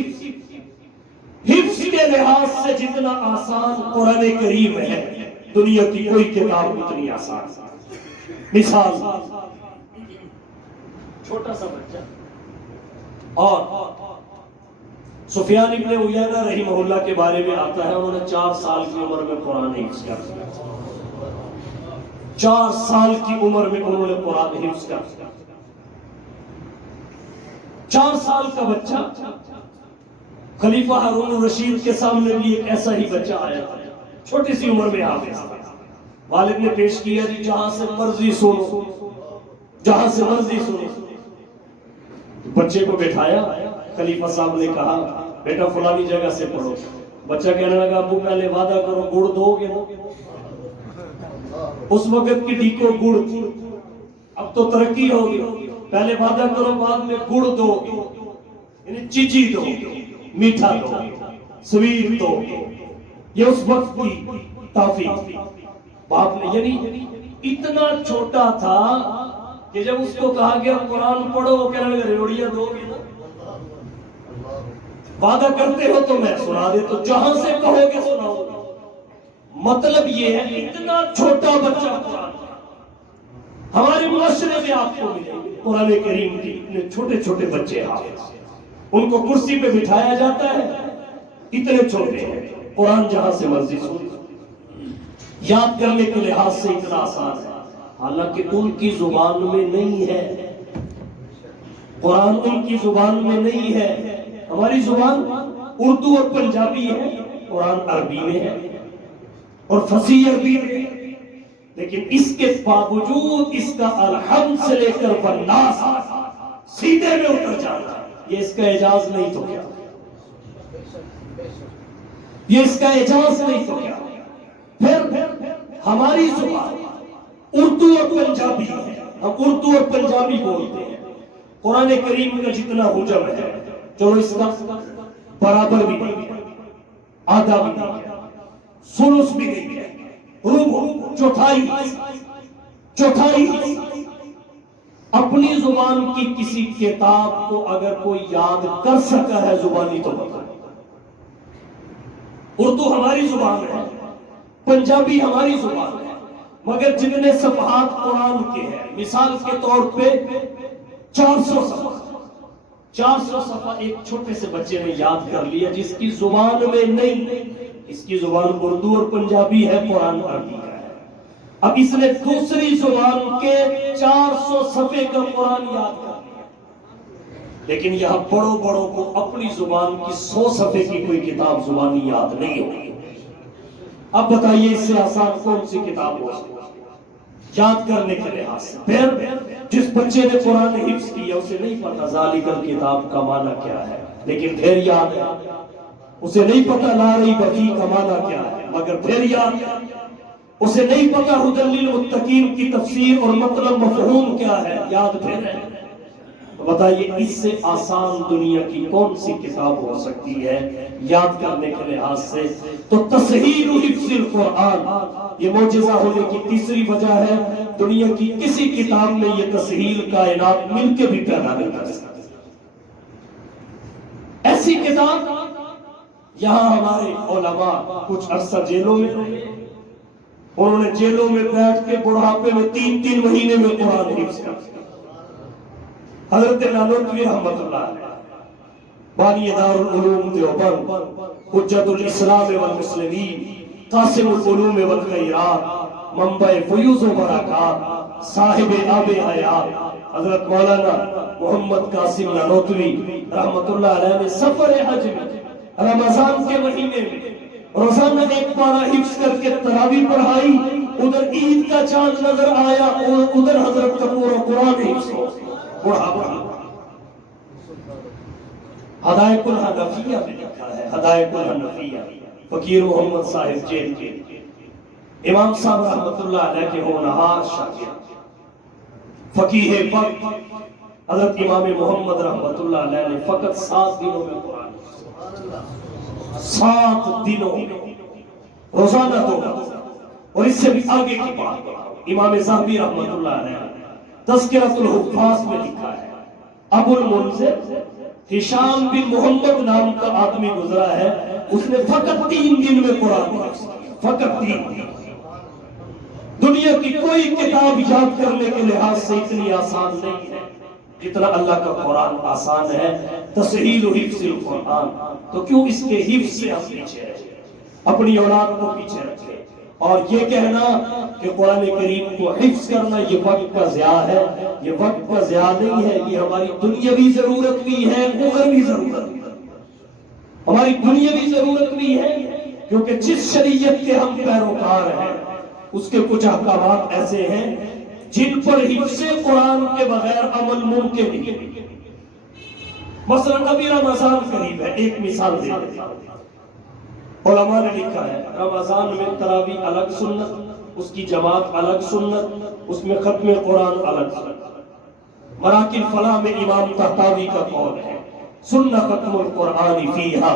حفظ کے لحاظ سے جتنا آسان قرآن کریم ہے، دنیا کی کوئی کتاب اتنی آسان نہیں۔ مثال، چھوٹا سا بچہ اور سفیان ابن عیینہ رحمہ اللہ کے بارے میں آتا ہے، انہوں نے 4 سال کی عمر میں قرآن حفظ کر دیا۔ 4 سال کی عمر میں انہوں نے قرآن حفظ کر دیا۔ 4 سال کا بچہ، خلیفہ ہارون الرشید کے سامنے بھی ایک ایسا ہی بچہ آیا تھا، چھوٹی سی عمر میں حافظ تھا۔ والد نے پیش کیا، جی جہاں سے مرضی سنو، جہاں سے مرضی سنو۔ بچے کو بٹھایا، خلیفہ صاحب نے کہا بیٹا فلانی جگہ سے پڑھو۔ بچہ کہنے لگا ابو پہلے وعدہ کرو گڑ دو گے نا؟ اس وقت کی ڈیکو گڑ تھی، اب تو ترقی ہوگی، پہلے وعدہ کرو بعد میں گڑ دو گے، یعنی چیچی دو، میٹھا دو، سویٹ دو۔ یہ اس وقت کی ٹافی تھی۔ باپ نے، یعنی اتنا چھوٹا تھا کہ جب اس کو کہا گیا قرآن پڑھو، وہ کہنے لگا ریوڑیاں دو گے نا؟ وعدہ کرتے ہو تو میں سنا دے، تو جہاں سے کہو گے سناؤ۔ مطلب یہ ہے اتنا چھوٹا بچہ قرآن، ہمارے معاشرے میں آپ کو ملے قرآن کریم کی اتنے چھوٹے چھوٹے بچے حافظ، ان کو کرسی پہ بٹھایا جاتا ہے، اتنے چھوٹے ہیں، قرآن جہاں سے مرضی سن، یاد کرنے کے لحاظ سے اتنا آسان ہے، حالانکہ ان کی زبان میں نہیں ہے، قرآن ان کی زبان میں نہیں ہے۔ ہماری زبان اردو اور پنجابی ہے، قرآن عربی میں ہے اور فصیح عربی میں، لیکن اس کے باوجود اس کا الحمد سے لے کر والناس سیدھے میں اتر جانا، یہ اس کا اعجاز نہیں تو کیا؟ یہ اس کا اعجاز نہیں تو کیا؟ پھر ہماری زبان اردو اور پنجابی ہے، ہم اردو اور پنجابی بولتے ہیں۔ قرآن کریم کا جتنا حجم ہے، چلو اس کا برابر بھی نہیں ہے، آدھا بھی نہیں ہے، سلس بھی نہیں ہے، ربع، چوتھائی اپنی زبان کی کسی کتاب کو اگر کوئی یاد کر سکا ہے زبانی تو بتا۔ اردو ہماری زبان ہے، پنجابی ہماری زبان ہے، مگر جتنے صفحات قرآن کے ہیں، مثال کے طور پہ 400 صفحہ، 400 صفحہ ایک چھوٹے سے بچے نے یاد کر لیا جس کی زبان میں نہیں، اس کی زبان اردو اور پنجابی ہے، قرآن عربی ہے۔ اب اس نے دوسری زبان کے 400 صفحے کا قرآن یاد کر لیا، لیکن یہاں بڑوں کو اپنی زبان کی 100 صفحے کی کوئی کتاب زبانی یاد نہیں ہوگی۔ اب بتائیے اس سے آسان کون سی کتاب ہو سکتی یاد کرنے کے لحاظ سے؟ پھر جس بچے نے قرآن حفظ کیا اسے نہیں پتا ذالک الکتاب کا معنی کیا ہے، لیکن پھر یاد ہے۔ اسے نہیں پتا لا ریب فیہ کا معنی کیا ہے، مگر پھر یاد ہے۔ اسے نہیں پتا ھدی للمتقین کی تفسیر اور مطلب مفہوم کیا ہے، یاد پھر ہے۔ بتائیے اس سے آسان دنیا کی کون سی کتاب ہو سکتی ہے یاد کرنے کے لحاظ سے؟ تو تسہیل حفظ القرآن یہ معجزہ ہونے کی تیسری وجہ ہے۔ دنیا کی کسی کتاب میں یہ تسہیل کائنات مل کے بھی پیدا نہیں کر سکتی۔ کتاب یہاں ہمارے علماء کچھ عرصہ جیلوں میں رہے، انہوں نے جیلوں میں بیٹھ کے بڑھاپے میں 3 مہینے میں قرآن حفظ کر دیا۔ حضرت نانوتوی رحمت اللہ علیہ بانی دارالعلوم دیوبند، حجت الاسلام والمسلمین، قاسم العلوم والخیرات، منبع فیوز و برکات، صاحب آب حیات حضرت مولانا محمد قاسم نانوتوی رحمت اللہ علیہ نے سفر حج میں رمضان کے مہینے میں روزانہ ایک پارہ حفظ کر کے تراویح پڑھائی، ادھر عید کا چاند نظر آیا اور ادھر حضرت کا پورا قرآن حفظ ہو پڑھا۔ ہدایت الحنفیہ میں لکھا ہے، ہدایت الحنفیہ، فقیر محمد صاحب جیل کے امام صاحب رحمت اللہ علیہ کے ہونہار شاگرد فقیہ وقت حضرت امام محمد رحمت اللہ علیہ نے فقط 7 دنوں میں قرآن 7 دنوں روزانہ 2 اور اس سے بھی آگے کی بات امام ذہبی رحمت اللہ علیہ تذکرۃ الحفاظ میں لکھا ہے، ابو المنذر ہشام بن محمد نام کا آدمی گزرا ہے، اس نے فقط 3 دن میں قرآن حفظ کیا، فقط 3 دن۔ دنیا کی کوئی کتاب یاد کرنے کے لحاظ سے اتنی آسان نہیں ہے جتنا اللہ کا قرآن آسان ہے۔ تسہیل حفظ القرآن، تو کیوں اس کے حفظ سے ہم پیچھے رہے، اپنی اولاد کو پیچھے رکھے، اور یہ کہنا کہ قرآن کریم کو حفظ کرنا یہ وقت کا ضیاع ہے، یہ وقت کا ضیاع نہیں ہے، یہ ہماری دنیاوی ضرورت بھی ہے، اخروی ضرورت بھی ہے۔ ہماری دنیاوی ضرورت بھی ہے کیونکہ جس شریعت کے ہم پیروکار ہیں اس کے کچھ احکامات ایسے ہیں جن پر حفظ قرآن کے بغیر عمل ممکن نہیں۔ مثلا ابھی رمضان قریب ہے، ایک مثال دے دیتا ہوں۔ علماء نے لکھا ہے رمضان میں تراویح الگ سنت، اس کی جماعت الگ سنت، اس میں ختم قرآن الگ سنت۔ مراکل فلاح میں امام طحطاوی کا قول ہے سنہ ختم القرآن فیہا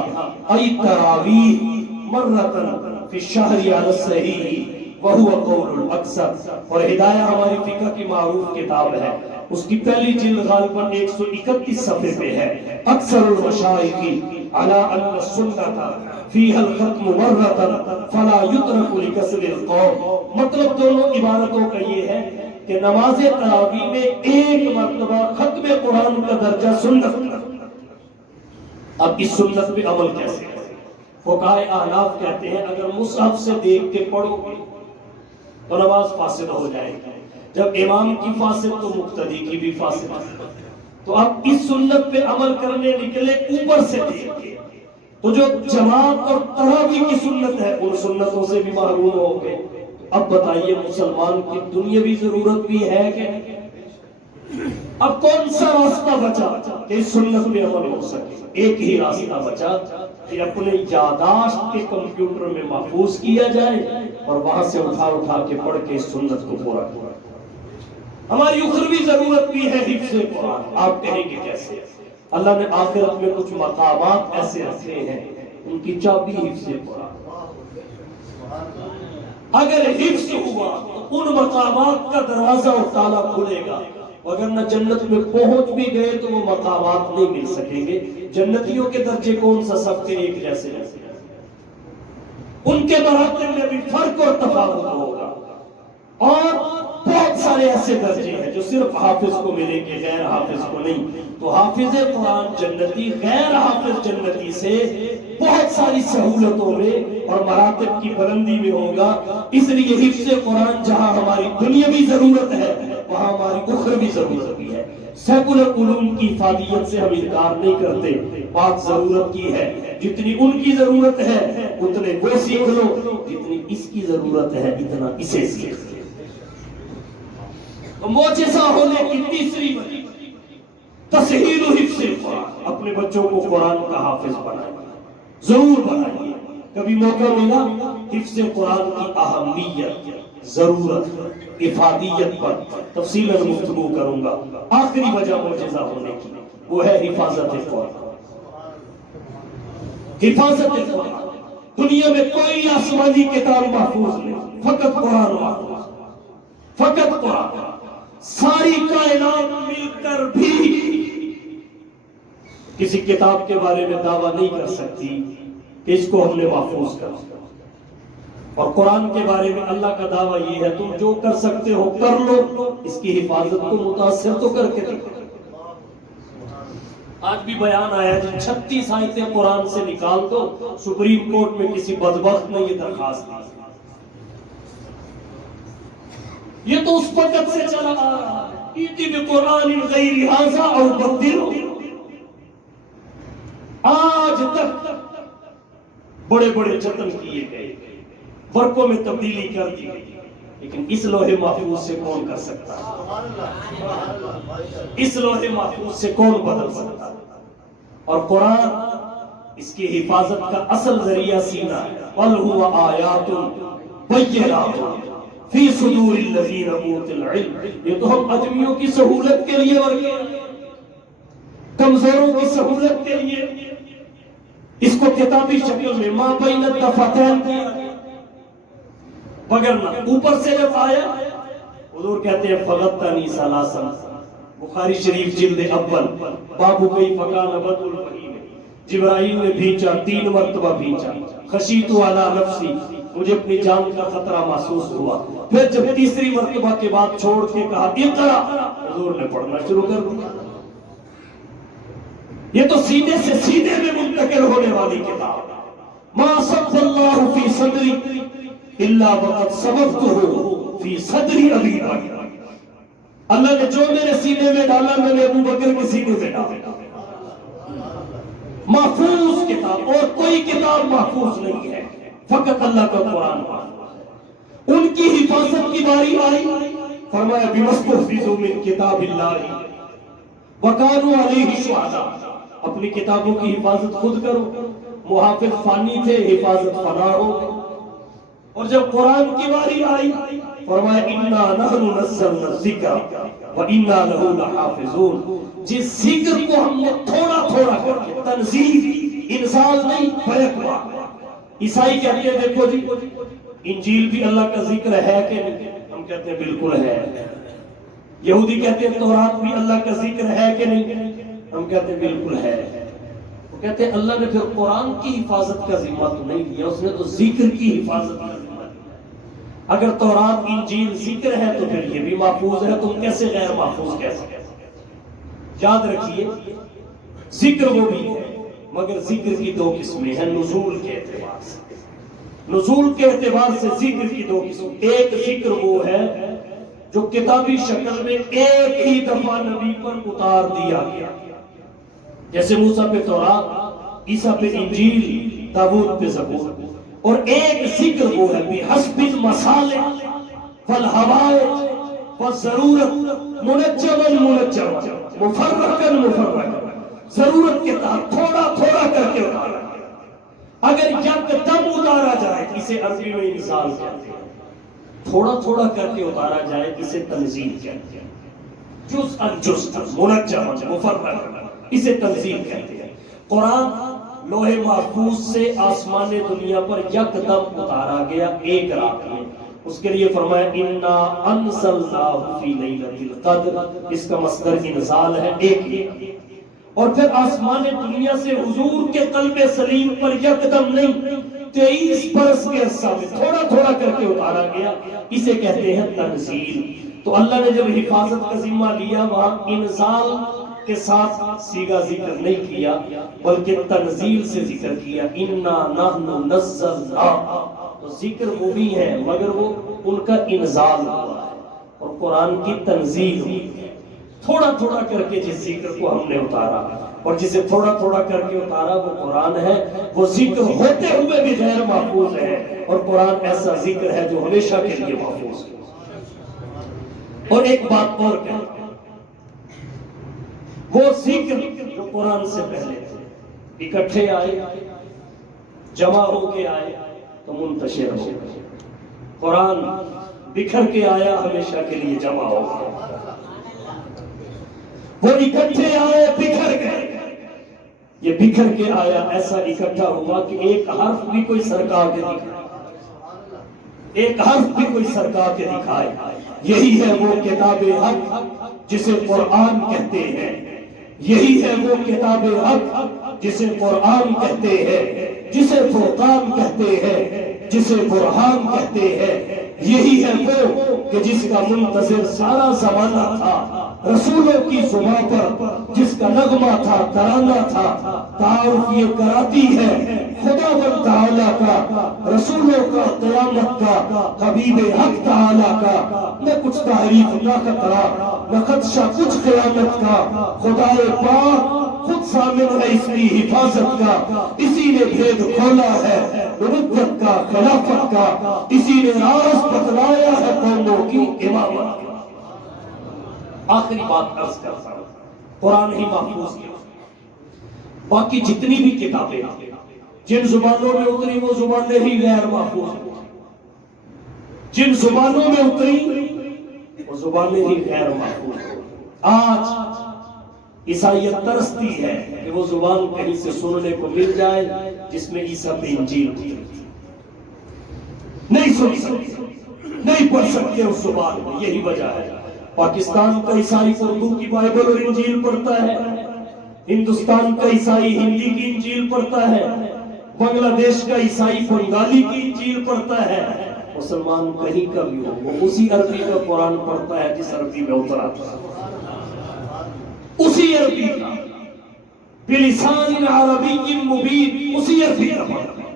ای تراویح مرتن فی الشہر علی الصحیح وہو قول الاکثر۔ اور ہدایہ ہماری فقہ کی معروف کتاب ہے، اس کی پہلی جلد غالباً 131 صفحے پہ ہے، اکثر المشائخ علی ان السنۃ فیہا الختم مرتن فلا یترک لکسر القوم۔ مطلب دونوں عبارتوں کا یہ ہے کہ نماز تراویح میں ایک مرتبہ ختم قرآن کا درجہ سنت۔ اب اس سنت پہ عمل کیسے ہے؟ فقہاء احناف کہتے ہیں اگر مصحف سے دیکھ کے پڑھو گے تو نماز فاسد ہو جائے گی، جب امام کی فاسد تو مقتدی کی بھی فاسد ہے۔ تو اب اس سنت پہ عمل کرنے نکلے اوپر سے دیکھ کے، تو جو جماعت اور تراویح کی سنت ہے ان سنتوں سے بھی محروم ہو گئے۔ اب بتائیے مسلمان کی دنیاوی ضرورت بھی ہے کہ نہیں؟ اب کون سا راستہ بچا کہ اس سنت پہ عمل ہو سکے؟ ایک ہی راستہ بچا کہ اپنے یاداشت کے کمپیوٹر میں محفوظ کیا جائے اور وہاں سے اٹھا کے پڑھ کے اس سنت کو پورا کیا۔ ہماری اخروی ضرورت بھی ہے حفظ قرآن۔ آپ کہیں گے کیسے؟ اللہ نے آخرت میں کچھ مقامات ایسے رکھے ہیں ان کی چابی حفظ قرآن۔ اگر حفظ ہوا تو ان مقامات کا دروازہ اور تالا کھلے گا، اگر نہ جنت میں پہنچ بھی گئے تو وہ مقامات نہیں مل سکیں گے۔ جنتیوں کے درجے کون سا سب کے ایک جیسے ہیں؟ ان کے مراتب میں بھی فرق اور تفاوت ہوگا، اور بہت سارے ایسے درجے ہیں جو صرف حافظ کو ملیں گے، غیر حافظ کو نہیں۔ تو حافظ قرآن جنتی غیر حافظ جنتی سے بہت ساری سہولتوں میں اور مراتب کی بلندی میں ہوگا۔ اس لیے حفظ قرآن جہاں ہماری دنیاوی ضرورت ہے وہاں ہماری اخروی ضرورت بھی ہے۔ سیکولر علوم کی افادیت سے ہم انکار نہیں کرتے، بات ضرورت کی ہے، جتنی ان کی ضرورت ہے اتنے وہ سیکھ لو، جتنی اس کی ضرورت ہے اتنا اسے سیکھ لو۔ معجزہ ہونے کی تیسری وجہ تسہیل حفظ قرآن۔ اپنے بچوں کو قرآن کا حافظ بنائیں، ضرور بنائیے۔ کبھی موقع ملا حفظ قرآن کی اہمیت، ضرورت، افادیت پر تفصیلاً گفتگو کروں گا۔ آخری وجہ معجزہ ہونے کی وہ ہے حفاظت قرآن۔ حفاظت قرآن، دنیا میں کوئی آسمانی کتاب محفوظ نہیں، فقط قرآن محفوظ، فقط قرآن۔ ساری کائنات مل کر بھی کسی کتاب کے بارے میں دعویٰ نہیں کر سکتی کہ اس کو ہم نے محفوظ کر دیا۔ اور قرآن کے بارے میں اللہ کا دعویٰ یہ ہے تم جو کر سکتے ہو کر لو، اس کی حفاظت کو متاثر تو کر کے دیکھو۔ آج بھی بیان آیا جی 36 آیتیں قرآن سے نکال دو، سپریم کورٹ میں کسی بدبخت نے یہ درخواست دی۔ یہ تو اس وقت سے چلا آ رہا ہے، ایتی بقرآن غیر ھذا او بدلو، آج تک بڑے بڑے جتن کیے گئے، ورقوں میں تبدیلی کر دی گئی، لیکن اس لوح محفوظ سے کون کر سکتا ہے؟ اس لوح محفوظ سے کون بدل سکتا ہے؟ اور قرآن اس کی حفاظت کا اصل ذریعہ سینہ ہے۔ قل هو آیات بینات فی صدور الذین اوتوا العلم، یہ تو ہم اجمیوں کی سہولت کے لیے اور کمزوروں کی سہولت کے لیے اس کو کتابی شکل میں ما بین الدفتین کیا، مگر نہ اوپر سے جب آیا حضور کہتے ہیں فغطنی ثلاثا، بخاری شریف جلد اول باب کیف کان بدء الوحی، جبرائیل نے بھیجا 3 مرتبہ بھیجا، خشیت علی نفسی، مجھے اپنی جان کا خطرہ محسوس ہوا، پھر جب تیسری مرتبہ کے بعد چھوڑ کے کہا اقرا، حضور نے پڑھنا شروع کر دیا۔ یہ تو سیدھے سے سیدھے میں منتقل ہونے والی کتاب۔ ما صب اللہ فی صدری الا وقد صببتہ فی صدری ابی بکر، اللہ نے جو میرے سینے میں ڈالا میں نے ابو بکر کے سینے میں ڈالا۔ محفوظ کتاب، اور کوئی کتاب محفوظ نہیں ہے، فقط اللہ کا قرآن محفوظ۔ ان کی حفاظت کی باری آئی، فرمایا بِمَسْتُحْفِظُوا مِن کتاب اللہ وَكَانُوا عَلَيْهِ شُهَدَاء، اپنی کتابوں کی حفاظت خود کرو، محافظ فانی تھے، حفاظت فنا ہو۔ اور جب قرآن کی باری آئی فرمایا اِنَّا نَحْنُ نَزَّلْنَا الذِّكْرَ وَإِنَّا لَهُ لَحَافِظُونَ، جس ذکر کو ہم نے تھوڑا تھوڑا کر کے، تنزیل انزال نہیں، بیکوا۔ عیسائی کہتے ہیں دیکھو جی انجیل بھی اللہ کا ذکر ہے کہ نہیں، ہم کہتے ہیں بالکل ہے۔ یہودی کہتے ہیں تورات بھی اللہ کا ذکر ہے کہ نہیں، ہم کہتے ہیں بالکل ہے۔ وہ کہتے ہیں اللہ نے پھر قرآن کی حفاظت کا ذمہ تو نہیں لیا، اس نے تو ذکر کی حفاظت کا ذمہ لیا۔ اگر تورات انجیل ذکر ہے تو پھر یہ بھی محفوظ ہے، تم کیسے غیر محفوظ کہہ سکتے؟ یاد رکھیے ذکر وہ بھی ہے، مگر ذکر کی 2 قسمیں ہیں نزول کے اعتبار سے۔ نزول کے اعتبار سے ذکر کی 2 قسم، ایک ذکر وہ ہے جو کتابی شکل میں ایک ہی دفعہ نبی پر اتار دیا گیا، جیسے موسیٰ پہ تورات، عیسیٰ پہ انجیل، داؤد پہ زبور۔ اور ایک ذکر وہ ہے بحسب المصالح والحوائج والضرورت، منجما منجما، مفرقا مفرقا، ضرورت کے تحت تھوڑا تھوڑا کر کے اتارا۔ اگر یکدم اتارا جائے اسے عربی میں انزال کہتے ہیں، تھوڑا تھوڑا کر کے اتارا جائے اسے تنزیل کہتے ہیں، جزءا جزءا، منجما مفرقا، اسے تنزیل کہتے ہیں۔ قرآن لوح محفوظ سے آسمان دنیا پر یکدم اتارا گیا ایک رات میں، اس کے لیے فرمایا اِنَّا أَنزَلْنَاهُ فِي لَيْلَةِ الْقَدْرِ، اس کا مصدر انزال ہے ایک ہی۔ اور پھر آسمان دنیا سے حضور کے قلب سلیم پر یکدم نہیں، 23 برس کے عرصہ میں تھوڑا تھوڑا کر کے اتارا گیا، اسے کہتے ہیں تنزیل۔ تو اللہ نے جب حفاظت کا ذمہ لیا وہاں انزال کے ساتھ صیغہ ذکر نہیں کیا، بلکہ تنزیل سے ذکر کیا، اِنَّا نَحْنُ نَزَّلْنَا، تو ذکر وہ بھی ہے مگر وہ ان کا انزال ہوا ہے، اور قرآن کی تنزیل ہوئی ہے۔ تھوڑا تھوڑا کر کے جس ذکر کو ہم نے اتارا، اور جسے تھوڑا تھوڑا کر کے اتارا وہ قرآن ہے، وہ ذکر ہوتے ہوئے بھی غیر محفوظ ہے، اور قرآن ایسا ذکر ہے جو ہمیشہ کے لیے محفوظ ہے۔ اور ایک بات اور کہتے ہیں، وہ ذکر جو قرآن سے پہلے تھے اکٹھے آئے، جمع ہو کے آئے تو منتشر ہو گئے، قرآن بکھر کے آیا ہمیشہ کے لیے جمع ہو گیا۔ وہ اکٹھے آئے بکھر گئے، یہ بکھر کے آیا ایسا اکٹھا ہوا کہ ایک حرف بھی کوئی سرکا کے دکھائے، ایک حرف بھی کوئی سرکا کے دکھائے۔ یہی ہے وہ کتاب حق جسے قرآن کہتے ہیں، یہی ہے وہ کتاب حق جسے قرآن کہتے ہیں، جسے فرقان کہتے ہیں، جسے برہان کہتے ہیں۔ یہی ہے وہ کہ جس کا منتظر سارا زمانہ تھا، رسولوں کی زبان پر جس کا نغمہ تھا، ترانہ تھا۔ تعارف یہ کراتی ہے خداوند تعالیٰ کا، رسولوں کا، قیامت کا، حبیب حق تعالیٰ کا۔ نہ کچھ تعریف نہ خطرہ نہ خدشہ کچھ قیامت کا، خدائے پاک خود ضامن ہے اس کی حفاظت کا۔ اسی نے بھید کھولا ہے نبوت کا، خلافت کا، اسی نے راز بتلایا ہے قوموں کی امامت کا۔ آخری بات عرض کرتا ہوں، قرآن ہی محفوظ ہے، باقی جتنی بھی کتابیں جن زبانوں میں اتری وہ زبانیں ہی غیر محفوظ ہیں، جن زبانوں میں اتری وہ زبانیں ہی غیر محفوظ ہیں۔ آج عیسائیت ترستی ہے کہ وہ زبان کہیں سے سننے کو مل جائے جس میں عیسیٰ پہ انجیل اتری، نہیں سن سکتے، نہیں پڑھ سکتے اس زبان میں۔ یہی وجہ ہے پاکستان کا عیسائی اردو کی بائبل اور انجیل پڑھتا ہے، ہندوستان کا عیسائی ہندی کی انجیل پڑھتا ہے، بنگلہ دیش کا عیسائی بنگالی کی انجیل پڑھتا ہے۔ مسلمان کہیں کا بھی ہو وہ اسی عربی کا قرآن پڑھتا ہے جس عربی میں اترا تھا، اسی عربی کا، بلسان عربی مبین، اسی عربی کا پڑھتا ہے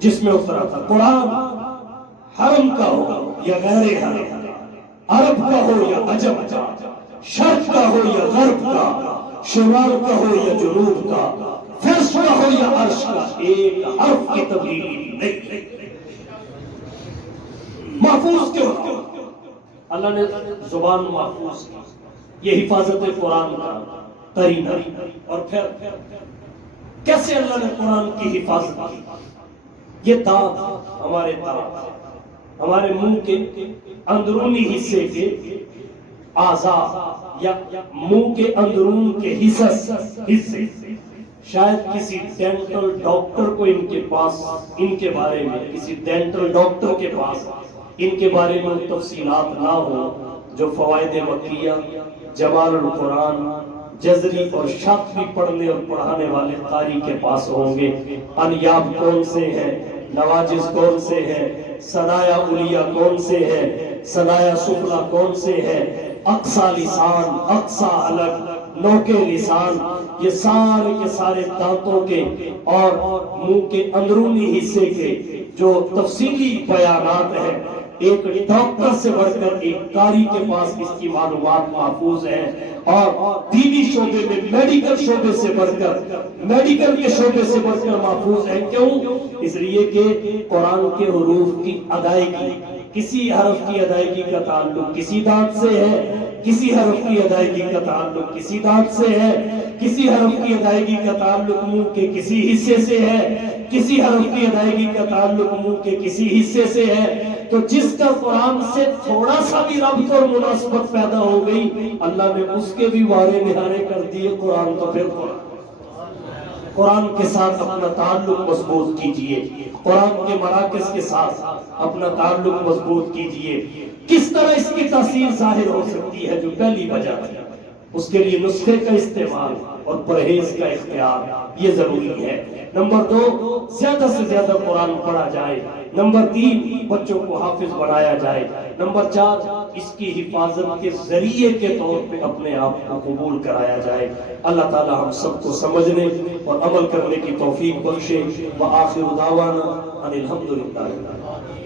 جس میں اترا تھا۔ قرآن حرم کا ہو یا غیر حرم، عرب کا ہو یا عجم کا، شرق کا ہو یا غرب کا، شمال کا ہو یا جنوب کا، فرش کا ہو یا عرش کا، ایک حرف کی تبدیلی نہیں۔ محفوظ کیوں؟ اللہ نے زبان محفوظ کی، یہ حفاظت قرآن کا قرینہ۔ اور پھر کیسے اللہ نے قرآن کی حفاظت کی؟ یہ دانت، ہمارے دانت ہمارے منہ کے اندرونی حصے کے اعضاء یا منہ کے اندرون کے حصے، شاید کسی ڈینٹل ڈاکٹر کو ان کے پاس ان کے بارے میں، کسی ڈینٹل ڈاکٹر کے پاس ان کے بارے میں تفصیلات نہ ہو، جو فوائد مکیہ، جمال القرآن، جزری اور شاطبی پڑھنے اور پڑھانے والے قاری کے پاس ہوں گے۔ انیاب کون سے ہیں، نواجز کون سے ہیں، ثنایا علیہ کون سے ہیں، ثنایا سفلا کون سے ہیں، اقصا لسان، اقصا الگ، نوکے لسان، یہ سارے کے سارے دانتوں کے اور منہ کے اندرونی حصے کے جو تفصیلی بیانات ہیں، ایک ڈاکٹر سے بڑھ کر ایک قاری کے پاس اس کی معلومات محفوظ ہیں۔ اور دینی شعبے میں میڈیکل شعبے سے بڑھ کر، میڈیکل کے شعبے سے بڑھ کر محفوظ ہیں۔ کیوں؟ اس لیے کہ قرآن کے حروف کی ادائیگی، کسی حرف کی ادائیگی کا تعلق کسی دانت سے ہے، کسی حرف کی ادائیگی کا تعلق کسی دانت سے ہے، کسی حرف کی ادائیگی کا تعلق منہ کے کسی حصے سے ہے، کسی حرف کی ادائیگی کا تعلق منہ کے کسی حصے سے ہے۔ تو جس کا قرآن سے تھوڑا سا بھی ربط اور مناسبت پیدا ہو گئی، اللہ نے اس کے بھی وارے نہارے کر دیے۔ قرآن تو پھر قرآن کے ساتھ اپنا تعلق مضبوط کیجئے، قرآن کے مراکز کے ساتھ اپنا تعلق مضبوط کیجئے۔ کس طرح اس کی تاثیر ظاہر ہو سکتی ہے؟ جو پہلی وجہ ہے اس کے لیے نسخے کا استعمال اور پرہیز کا اختیار یہ ضروری ہے۔ نمبر 2، زیادہ سے زیادہ قرآن پڑھا جائے۔ نمبر 3، بچوں کو حافظ بنایا جائے۔ نمبر 4، اس کی حفاظت کے ذریعے کے طور پہ اپنے آپ کو قبول کرایا جائے۔ اللہ تعالی ہم سب کو سمجھنے اور عمل کرنے کی توفیق بخشے۔ وآخر دعوانا ان الحمدللہ۔